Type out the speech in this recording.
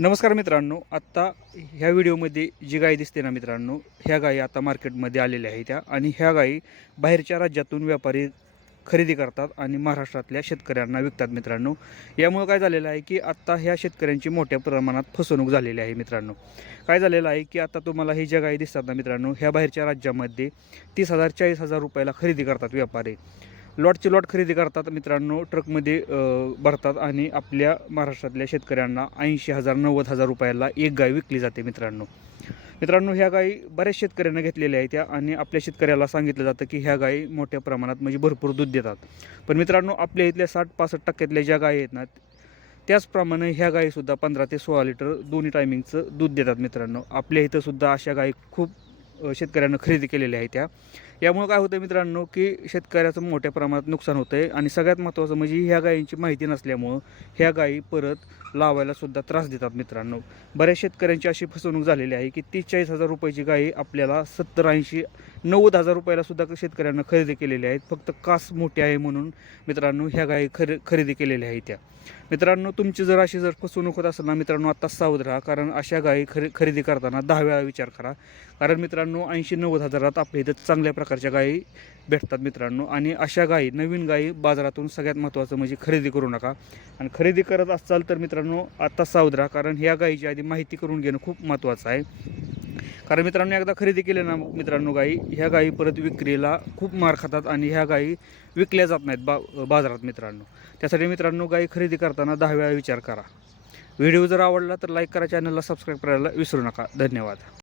नमस्कार मित्रांनो आत्ता ह्या व्हिडिओमध्ये जी गाय दिसते ना मित्रांनो ह्या गायी आता मार्केटमध्ये आलेल्या आहेत त्या. आणि ह्या गायी बाहेरच्या राज्यातून व्यापारी खरेदी करतात आणि महाराष्ट्रातल्या शेतकऱ्यांना विकतात मित्रांनो. यामुळे काय झालेलं आहे की आत्ता ह्या शेतकऱ्यांची मोठ्या प्रमाणात फसवणूक झालेली आहे मित्रांनो. काय झालेलं आहे की आता तुम्हाला ही ज्या गायी दिसतात ना मित्रांनो ह्या बाहेरच्या राज्यामध्ये तीस हजार चाळीस हजार रुपयाला खरेदी करतात व्यापारी. लॉटची लॉट खरेदी करतात मित्रांनो ट्रकमध्ये भरतात आणि आपल्या महाराष्ट्रातल्या शेतकऱ्यांना ऐंशी हजार नव्वद हजार रुपयाला एक गाय विकली जाते मित्रांनो. मित्रांनो ह्या गायी बऱ्याच शेतकऱ्यांना घेतलेल्या आहेत त्या आणि आपल्या शेतकऱ्याला सांगितलं जातं की ह्या गायी मोठ्या प्रमाणात म्हणजे भरपूर दूध देतात. पण मित्रांनो आपल्या इथल्या साठ पासष्ट टक्क्यातल्या ज्या गायी आहेत ना त्याचप्रमाणे ह्या गायीसुद्धा पंधरा ते सोळा लिटर दोन्ही टायमिंगचं दूध देतात मित्रांनो. आपल्या इथंसुद्धा अशा गायी खूप शेतकऱ्यांना खरेदी केलेल्या आहेत त्या. यामुळे काय होतं मित्रांनो की शेतकऱ्याचं मोठ्या प्रमाणात नुकसान होतं आहे आणि सगळ्यात महत्त्वाचं म्हणजे ह्या गायींची माहिती नसल्यामुळं ह्या गायी परत लावायलासुद्धा त्रास देतात मित्रांनो. बऱ्याच शेतकऱ्यांची अशी फसवणूक झालेली आहे की तीस चाळीस हजार रुपयाची गायी आपल्याला सत्तर ऐंशी नव्वद हजार रुपयालासुद्धा शेतकऱ्यांना खरेदी केलेली आहेत. फक्त कास मोठी आहे म्हणून मित्रांनो ह्या गायी खरे खरेदी केलेल्या आहेत त्या. मित्रांनो तुमची जर अशी जर फसवणूक होत असेल ना मित्रांनो आत्ता सावध राहा कारण अशा गायी खरे खरेदी करताना दहा वेळा विचार करा. कारण मित्रांनो ऐंशी नव्वद हजारात आपल्या इथं चांगल्या प्रकारच्या गायी भेटतात मित्रांनो. आणि अशा गायी नवीन गायी बाजारातून सगळ्यात महत्त्वाचं म्हणजे खरेदी करू नका. आणि खरेदी करत असाल तर मित्रांनो आत्ता सावध राहा कारण ह्या गायीची आधी माहिती करून घेणं खूप महत्त्वाचं आहे. कारण मित्रांनो एकदा खरेदी केले ना मित्रांनो गायी ह्या गायी परत विक्रीला खूप मार खातात आणि ह्या गायी विकल्या जात नाहीत बा बाजारात मित्रांनो. त्यासाठी मित्रांनो गायी खरेदी करताना दहा वेळा विचार करा. व्हिडिओ जर आवडला तर लाईक करा चॅनलला सबस्क्राईब करायला विसरू नका. धन्यवाद.